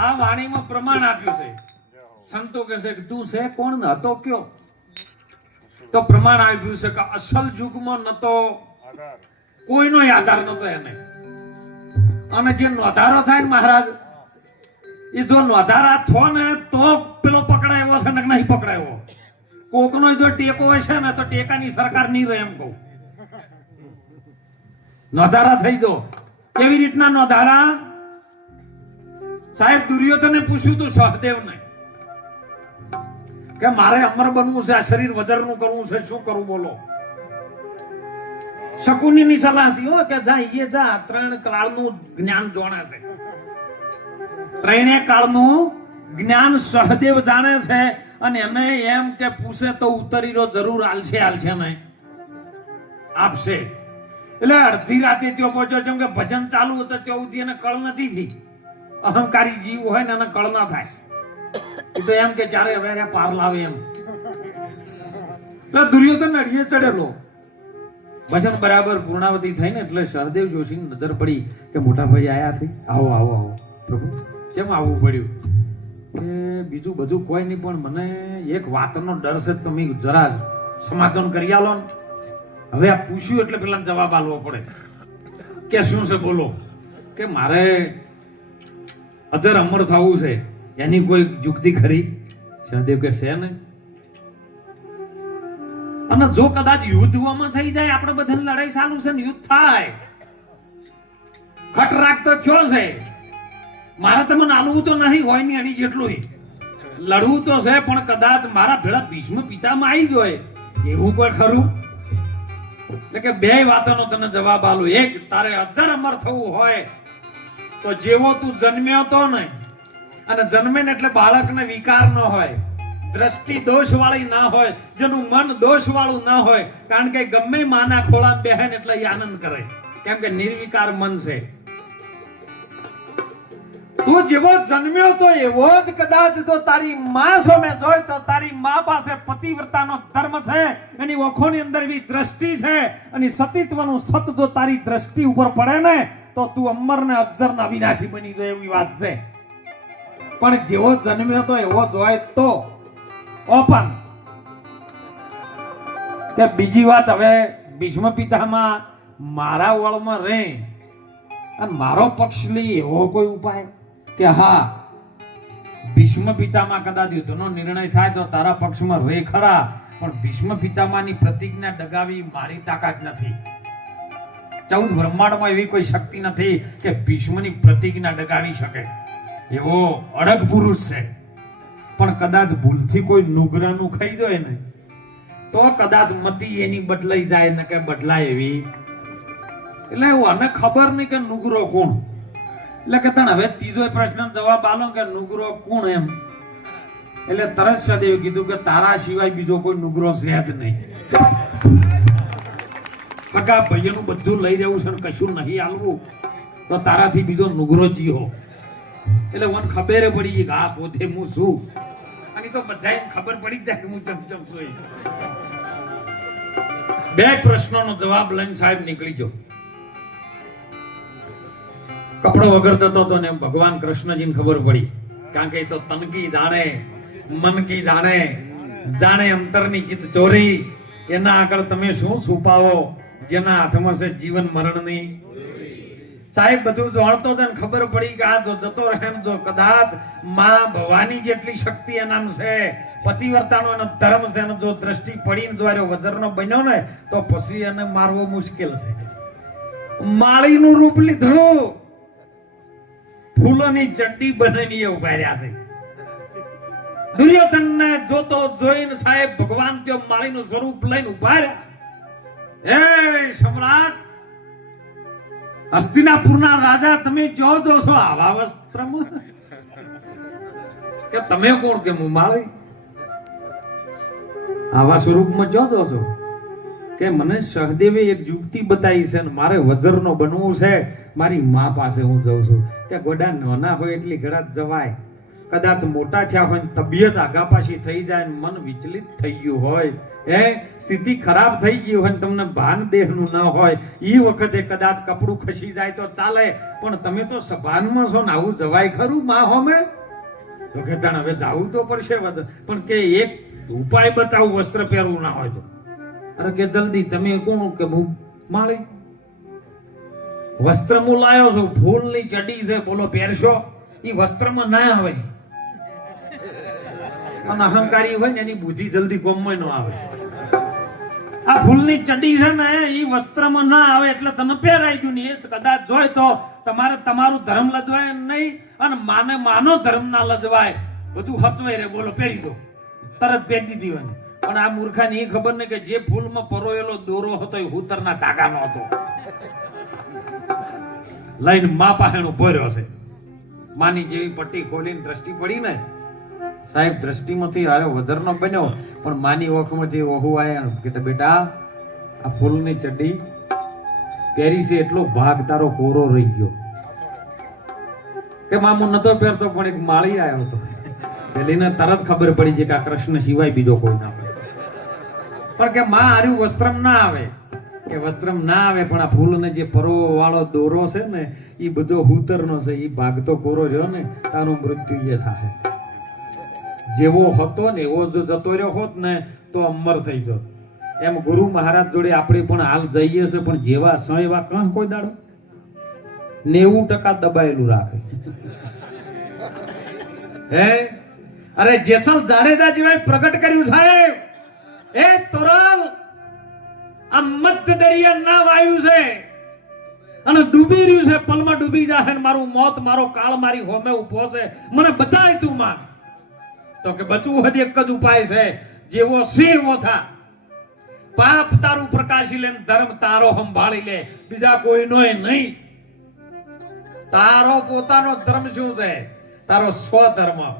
વાણીમાં પ્રમાણ આપ્યું છે. સંતો કહે છે કે તું છે કોણ? હતો કયો. તો પ્રમાણ આપ્યું છે કે અસલ યુગમાં નતો. કોઈનો આધાર નતો એને. અને જે નોધારો થાય ને મહારાજ, એ જો નોધારા થો ને તો પેલો પકડાયો છે ને નહીં પકડાયો કોકનો જો ટેકો હોય છે ને તો ટેકાની સરકાર નહીં રહે એમ કહું. નોધારા થઈ જો. કેવી રીતના નોધારા? સાહેબ, દુર્યોધને પૂછ્યું તું સહદેવને કે મારે અમર બનવું છે, આ શરીર વજરનું કરવું છે, શું કરવું બોલો? શકુનીની સલાહ હતી કે જા એ જા, ત્રણ કાળનું જ્ઞાન જોણે છે. ત્રણે કાળનું જ્ઞાન સહદેવ જાણે છે અને એને એમ કે પૂછે તો ઉતરીરો જરૂર આલશે આલશે ને આપશે. એટલે અડધી રાતે ત્યાં પહોંચ્યો જેમ કે ભજન ચાલુ હતું, ત્યાં સુધી એને કળ નથી થઈ. અહંકારી જીવ હોય ને એને કળ ના થાય. તો એમ કે ચારે હવે પાર લાવે એમ. એટલે દુર્યોધન અડીએ ચડેલો. ભજન બરાબર પૂર્ણાવતી થઈ ને એટલે સહદેવ જોશીની નજર પડી કે મોટા ભાઈ આયા છે. આવો આવો આવો. પ્રભુ, કેમ આવવું પડ્યું? કે બીજું બધું કોઈ નહીં, પણ મને એક વાતનો ડર છે તમે જરા સમાધાન કરી આલો ને. હવે આ પૂછ્યું એટલે પેલા જવાબ આલવો પડે. કે શું છે બોલો? કે મારે અજર અમર થવું છે, એની કોઈ યુક્તિ ખરી? સહદેવ કે છે ને? અને જો કદાચ યુદ્ધમાં થઈ જાય, આપણે બધાની લડાઈ ચાલુ છે ને, યુદ્ધ થાય. ખટરાક તો થયો છે. મારા તમે આલવું તો નહીં હોય ને એની જેટલું લડવું તો છે, પણ કદાચ મારા ભેળા ભીષ્મ પિતામાં આવી જાય એવું કોઈ ખરું? એટલે કે બે વાતોનો તને જવાબ આલો એક, તારે અજર અમર થવું હોય. તો જેવો તું જન્મ્યો તો ને અને જન્મે એટલે બાળકને વિકાર ન હોય. દ્રષ્ટિ દોષ વાળી ના હોય, જેનું મન દોષ વાળું ના હોય. કારણ કે ગમે માના ખોળા બેહે ને એટલે આનંદ કરે. કેમ કે નિર્વિકાર મન છે. તું જેવો જન્મ્યો તો એવો જ કદાચ જો તારી માં સામે જોય તો તારી માં પાસે પતિવ્રતાનો ધર્મ છે. એની ઓખોની અંદર એવી દ્રષ્ટિ છે. અને સતીત્વનું સત જો તારી દ્રષ્ટિ ઉપર પડે ને તો તું અમર ને અક્ષર ના વિનાશી બની જાય એવી વાત છે. પણ જેવો જન્મ્યો તો એવો જોય તો. ઓપન. કે બીજી વાત હવે ભીષ્મ પિતામાં મારા વળમાં રહે અને મારો પક્ષ લઈ એવો કોઈ ઉપાય? કે હા, ભીષ્મ પિતામાં કદાચ યુદ્ધનો નિર્ણય થાય તો તારા પક્ષમાં રે ખરા, પણ ભીષ્મ પિતામાની પ્રતિજ્ઞા ડગાવી મારી તાકાત નથી. ચૌદ બ્રહ્માંડમાં એવી કોઈ શક્તિ નથી કે ભીષ્મની પ્રતિજ્ઞા ડગાવી શકે. એવો અડગ પુરુષ છે. પણ કદાચ ભૂલથી કોઈ નુગરાનું ખાઈ જાય ને, તો કદાચ મતી એની બદલાઈ જાય ને કે બદલાય એવી. એટલે એવું અને ખબર નહીં કે નુગરો કોણ. એટલે કે તને હવે ત્રીજો પ્રશ્ન જવાબ આલો કે નુગરો કોણ એમ. એટલે તરત સદેવ કીધું કે તારા સિવાય બીજો કોઈ નુગરો છે જ નહીં. હકા ભાઈઓનું બધું લઈ રહેવું છે ને કશું નહીં આલવું તો તારાથી બીજો નુગરો જીવો એટલે મને ખબર પડી ગઈ આ પોતે હું છું? અને તો બધાય ખબર પડી જાય કે હું ચમચમ છું. બે પ્રશ્નોનો જવાબ લઈને સાહેબ નીકળી ગયો. કપડો વગર જતો તો ને ભગવાન કૃષ્ણજીને ખબર પડી, કારણ કે એ તો તનકી જાણે મનકી જાણે જાણે અંતરની ચિત્ત ચોરી, એના આગળ તમે શું છુપાવો? જેના હાથમાં છે જીવન મરણની. સાહેબ, બધું જાણતો હતો ખબર પડી કે આ જો જતો રહે જો કદાચમાં ભવાની જેટલી શક્તિ એનામ છે, પતિવર્તાનો એનો ધર્મ છે, એનો જો દ્રષ્ટિ પડીને જો આર્યો વજરનો બન્યો ને, તો પછી એને મારવો મુશ્કેલ છે. માળીનું રૂપ લીધું. ફૂલોની ચડ્ડી બનાવીને ઉભાર્યા છે. દુર્યોધનને જોતો જોઈને સાહેબ ભગવાન ત્યાં માળીનું સ્વરૂપ લઈને ઊભા હે સમ્રાટ, હસ્તિનાપુરના રાજા તમે જો છો આવા વસ્ત્રમાં કે તમે કોણ કે મુમાળી આવા સ્વરૂપમાં જો છો કે મને સહદેવે એક યુક્તિ બતાવી છે ને મારે વજરનો બનવું છે. મારી મા પાસે હું જઉં છું. કે ગોડા નાના હોય એટલી ઘડા જવાય. કદાચ મોટા થયા હોય તબિયત આગા પાછી થઈ જાય મન વિચલિત થઈ ગયું હોય એ સ્થિતિ ખરાબ થઈ ગઈ હોય તમને ભાન દેહનું ન હોય એ વખતે કદાચ કપડું ખસી જાય તો ચાલે, પણ તમે તો સભાનમાં છો ને આવું જવાય ખરું માં હોમે? તો કે તણ, હવે જવું તો પડશે પણ કે એક ઉપાય બતાવું, વસ્ત્ર પહેરવું ના હોય તો. અરે કે જલ્દી, તમે કોણ કે હું? માળી. વસ્ત્ર હું લાયો છું, ફૂલની ચડી છે, બોલો, પહેરશો. એ વસ્ત્રમાં ના આવે. અને અહંકારી હોય ને એની બુદ્ધિ જલ્દી કોમમાં ન આવે. આ ફૂલની ચડી છે ને, એ વસ્ત્રમાં ના આવે એટલે તને પહેરાઈ ગયું ને, એ કદાચ જોય તો તમારે તમારું ધર્મ લજવાય નહીં અને માને માનો ધર્મ ના લજવાય બધું હચવાય રે, બોલો, પહેરી દો. તરત પહેરી દીધી પણ આ મૂર્ખાને એ ખબર નહીં કે જે ફૂલમાં પરોયેલો દોરો હતો, એ હુતરના ધાગાનો હતો. લઈને મા પાહેણું ભર્યો છે. માની જેવી પટ્ટી ખોલીને દ્રષ્ટિ પડી ને સાહેબ, દ્રષ્ટિમાંથી હારે વધારનો બન્યો, પણ માની ઓખમાંથી ઓહુ આવ્યા કે બેટા, આ ફૂલની ચડ્ડી પહેરી છે એટલો ભાગ તારો કોરો રહી ગયો. કે મામુ નતો પહેરતો, પણ એક માળી આવ્યો હતો. પેલીને તરત ખબર પડી છે કે આ કૃષ્ણ સિવાય બીજો કોઈ ના પણ કે માં આર્યું વસ્ત્રમ ના આવે. કે વસ્ત્રમ ના આવે, પણ આ ફૂલને જે પરો વાળો દોરો છે ને એ બધો હૂતરનો છે એ ભાગતો કોરો રહ્યો ને, તારું મૃત્યુ જે થાય. જેવો હતો ને એવો જો જતો રહ્યો હોત ને તો અમર થઈ ગયો એમ ગુરુ મહારાજ જોડે આપણે પણ હાલ જઈએ છે પણ જેવા સ એવા કહ કોઈ દાડો? નેવું ટકા દબાયેલું રાખે. હે? અરે જેસલ જાડેજા જેવાય પ્રગટ કર્યું સાહેબ. એ તોરલ આ મધ્ય દરિયા ના વાયુ છે. અને ડૂબી રહ્યું છે. પલમાં ડૂબી ને મારું મોત, મારો કાળ મારી હોમે ઊભો છે. મને બચાય તું માં તો કે બચવું હજી એક જ ઉપાય છે જેવો સિંહ એવો પાપ તારું પ્રકાશી લે ધર્મ તારો સંભાળી લે. બીજા કોઈનોય નહીં. તારો પોતાનો ધર્મ શું છે? તારો સ્વધર્મ.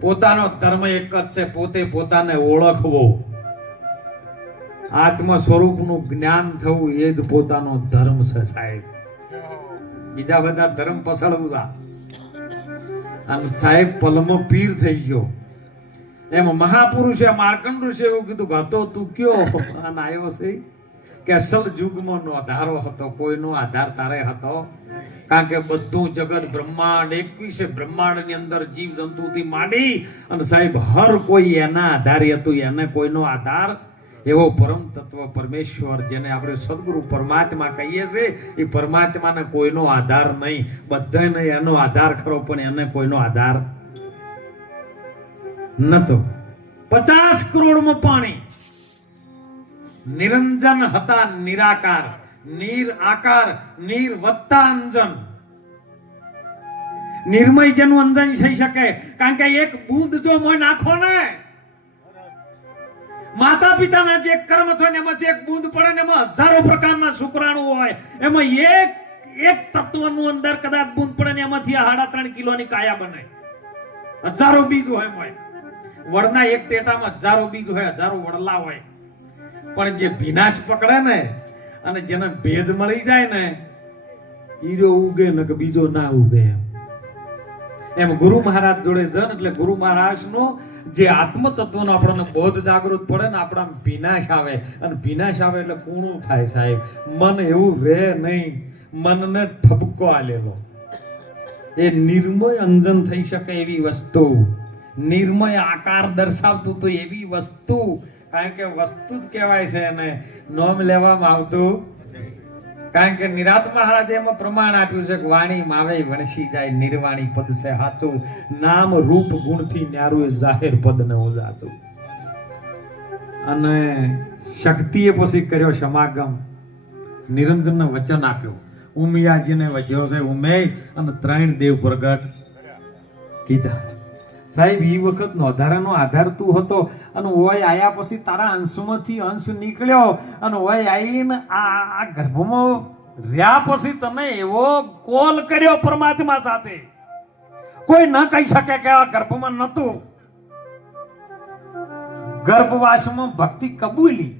પોતાનો ધર્મ એક જ છે પોતે પોતાને ઓળખવો. આત્મ સ્વરૂપનું જ્ઞાન થવું એ જ પોતાનો ધર્મ છે સાહેબ. બીજા બધા ધર્મ પસળવું અને સાહેબ, પલમો પીર થઈ ગયો. એમ મહાપુરુષે માર્કંડ ઋષિએ એવું કીધું હતો તું કયો? અને આવ્યો છે. કે અસલ યુગમાં નો આધારો હતો, કોઈનો આધાર તારે હતો. કારણ કે બધું જગત બ્રહ્માંડ, એકવીસે બ્રહ્માંડની અંદર જીવ જંતુથી માંડી અને સાહેબ, હર કોઈ એના આધારે હતું, એને કોઈનો આધાર એવો પરમ તત્વ પરમેશ્વર જેને આપણે સદગુરુ પરમાત્મા કહીએ છીએ, એ પરમાત્માને કોઈનો આધાર નહીં. બધાને એનો આધાર ખરો, પણ એને કોઈનો આધાર નતો. પચાસ કરોડમાં પાણી. નિરંજન હતા નિરાકાર. નીર આકાર, નીર વત્તા અંજન. નિર્મય જેનું અંજન થઈ શકે. કારણ કે એક બુંદ જો મોય નાખો ને માતા પિતાના જે કર્મ થાય ને એમાંથી એક બૂંદ પડે ને એમાં હજારો પ્રકારના શુક્રાણુ હોય. એમાં એક એક તત્વનું અંદર કદાચ બૂંદ પડે ને એમાંથી સાડા ત્રણ કિલોની કાયા બને. હજારો બીજ હોય એમાં. વડના એક ટેટામાં હજારો બીજ હોય, હજારો વડલા હોય. પણ જે ભીનાશ પકડે ને અને જેને ભેજ મળી જાય ને હીરો ઉગે ને કે બીજો ના ઉગે એમ. એમ ગુરુ મહારાજ જોડે જન એટલે ગુરુ મહારાજ નો જે આત્મ તત્વનો આપણને બોધ જાગૃત પડે ને આપણા વિનાશ આવે. અને વિનાશ આવે એટલે કૂણું થાય સાહેબ. મન એવું રહે નહીં. મનને ઠપકો આલેલો એ નિર્મય અંજન થઈ શકે એવી વસ્તુ. નિર્મય આકાર દર્શાવતું તો એવી વસ્તુ. કારણ કે વસ્તુ જ કહેવાય છે એને. નોમ લેવામાં આવતું કારણ કે નિરાત મહારાજે એમાં પ્રમાણ આપ્યું છે કે વાણી માવે, વણસી જાય, નિર્વાણી પદ છે સાચું નામ, રૂપ, ગુણથી ન્યારું જાહેર પદ ન ઉજાચું અને શક્તિએ પછી કર્યો સમાગમ. નિરંજનને વચન આપ્યું. ઉમિયાજીને વજ્યો છે ઉમે અને ત્રણ દેવ પ્રગટ કીધા. સાહેબ એ વખત નોંધારાનો આધાર તું હતો અને ઓય આયા પછી તારા અંશમાંથી અંશ નીકળ્યો અને ઓય આવીને આ ગર્ભમાં રહ્યા પછી તમે એવો કોલ કર્યો પરમાત્મા સાથે. કોઈ ન કહી શકે કે આ ગર્ભમાં નતું ગર્ભવાસમાં ભક્તિ કબૂલી.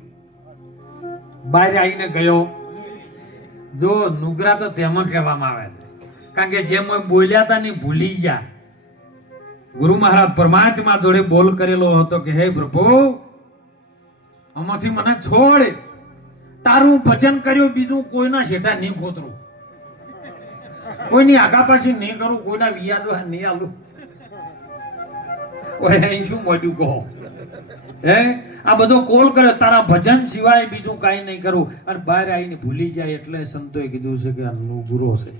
બહાર આવીને ગયો. જો નુગરા તો તેમાં કહેવામાં આવે છે. કારણ કે જેમ બોલ્યા હતા ને ભૂલી ગયા. ગુરુ મહારાજ પરમાત્મા જોડે બોલ કરેલો હતો કે, હે પ્રભુ, આમાંથી મને છોડ. તારું ભજન કર્યું, બીજું કોઈના શેઠા નહીં ખોતરું. કોઈની આગા પાછી નહીં કરું, કોઈના વિયાજો નહીં આલું. અહીં શું મોઢું કહો? હે? આ બધો કોલ કરે તારા ભજન સિવાય બીજું કાંઈ નહીં કરું. અને બહાર આવીને ભૂલી જાય એટલે સંતોએ કીધું છે કે આ નુગરો છે.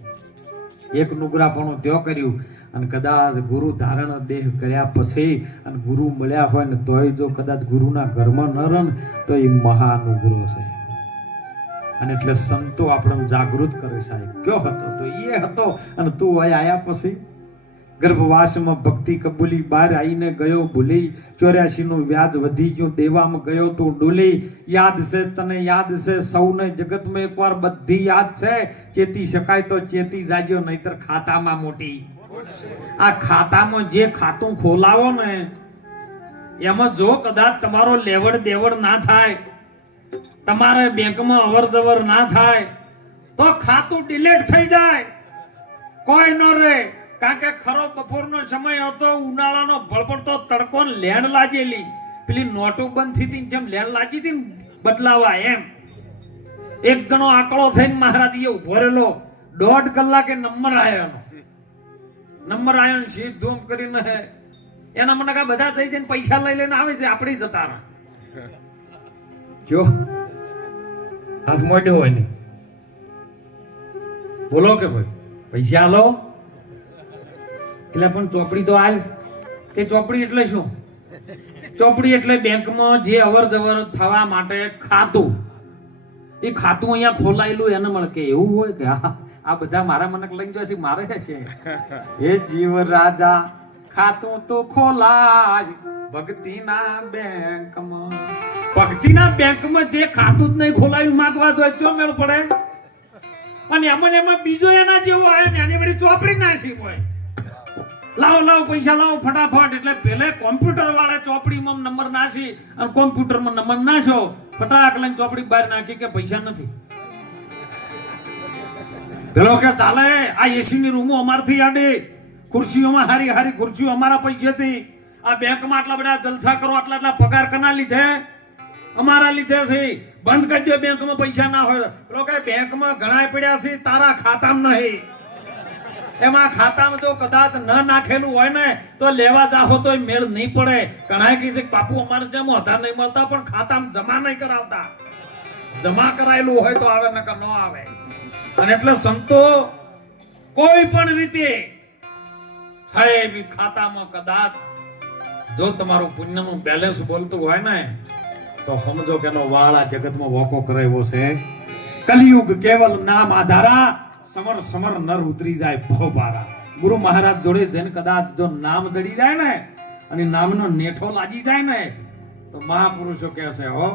એક નુગરા પણ ત્યો કર્યું. અને કદાચ ગુરુ ધારણ દેહ કર્યા પછી અને ગુરુ મળ્યા હોય ને તોય જો કદાચ ગુરુના ઘરમાં ન રહે ને તો એ મહાનુગ્રહ છે. અને એટલે સંતો આપણને જાગૃત કરે સાહેબ. કયો હતો તો એ હતો અને તું અહીં આયા પછી ગર્ભવાસમાં ભક્તિ કબૂલી બહાર આવીને ગયો, ભૂલી ચોર્યાસી નું વ્યાજ વધી ગયું, દેવામાં ગયો તો ડોલી. યાદ છે, તને યાદ છે, સૌને જગતમાં એકવાર બધી યાદ છે. ચેતી શકાય તો ચેતી જાજો, નહીતર ખાતામાં મોટી. આ ખાતામાં જે ખાતું ખોલાવો ને, એમાં જો કદાચ તમારો લેવડ દેવડ ના થાય, તમારે બેંકમાં અવર જવર ના થાય, તો ખાતું ડિલેટ થઈ જાય. કોઈ ન રે કારણ કે ખરો બપોરનો સમય હતો, ઉનાળાનો ભળપડતો તડકો લેણ લાગેલી. પેલી નોટો બંધ થઈ હતી જેમ લેણ લાગી હતી બદલાવા એમ. એક જણો આંકડો થઈને મહારાજ એ ઊભો રહેલો, દોઢ કલાકે નંબર આવ્યો નંબર આવ્યો ને સીધું કરીને હે. એના મને કા બધા થઈ જઈને પૈસા લઈ લઈને આવે છે આપણી જતા જો, હાથ મોઢ્યો હોય ને. બોલો કે ભાઈ, પૈસા લો. એટલે પણ ચોપડી તો હાલ. કે ચોપડી એટલે શું? ચોપડી એટલે બેંકમાં જે અવર જવર થવા માટે ખાતું. એ ખાતું અહીંયા ખોલાયેલું એને મળે કે એવું હોય કે આ? આ બધા મારા મને લઈને છે, મારે છે. એ જીવ રાજા ખાતું તો ખોલાય ભક્તિના બેંકમાં. ભક્તિના બેંકમાં જે ખાતું જ નહીં ખોલાયું માંગવા તો ચો મેળ પડે. અને એમાં એમાં બીજો એના જેવો આવે ને, એની વળી ચોપડી નાસી હોય. લાવો લાવો, પૈસા લાવો, ફટાફટ. એટલે પેલે કોમ્પ્યુટર વાળા ચોપડીમાં નંબર નાસી અને કોમ્પ્યુટરમાં નંબર નાખ્યો ફટાક લઈને ચોપડી બહાર નાખી કે પૈસા નથી. પેલો કે, ચાલે, આ એસી ની રૂમો અમારથી આડે. ખુરશીઓમાં હારી હારી ખુરશીઓ અમારા પૈસેથી આ બેંકમાં આટલા બધા જલસા કરો, આટલા આટલા પગાર કના લીધે? અમારા લીધે છે. બંધ કરી દો બેંકમાં પૈસા ના હોય. પેલો કે, બેંકમાં ઘણા પડ્યા છે, તારા ખાતામાં નહીં. એમાં ખાતામાં જો કદાચ ન નાખેલું હોય ને, તો લેવા જાહો તો મેળ નહીં પડે. ઘણા કહે છે બાપુ, અમારે જેમ વધારે નહીં મળતા, પણ ખાતામાં જમા નહીં કરાવતા. જમા કરાયેલું હોય તો આવે, નકર ન આવે. અને એટલે સંતો કોઈ પણ રીતે ખાતામાં કદાચ જો તમારું પુણ્યનું બેલેન્સ બોલતું હોય ને, તો સમજો કે એનો વાળ આ જગતમાં વોકો કરાવ્યો છે. કલિયુગ કેવલ નામ આધારા, સમર સમર નર ઉતરી જાય ભવબારા ગુરુ મહારાજ જોડે જઈને કદાચ જો નામ દડી જાય ને, અને નામનો નેઠો લાગી જાય ને, તો મહાપુરુષો કહેશે હો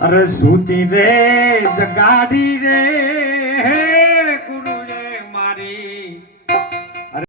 અરે સુતી રે જગાડી રે.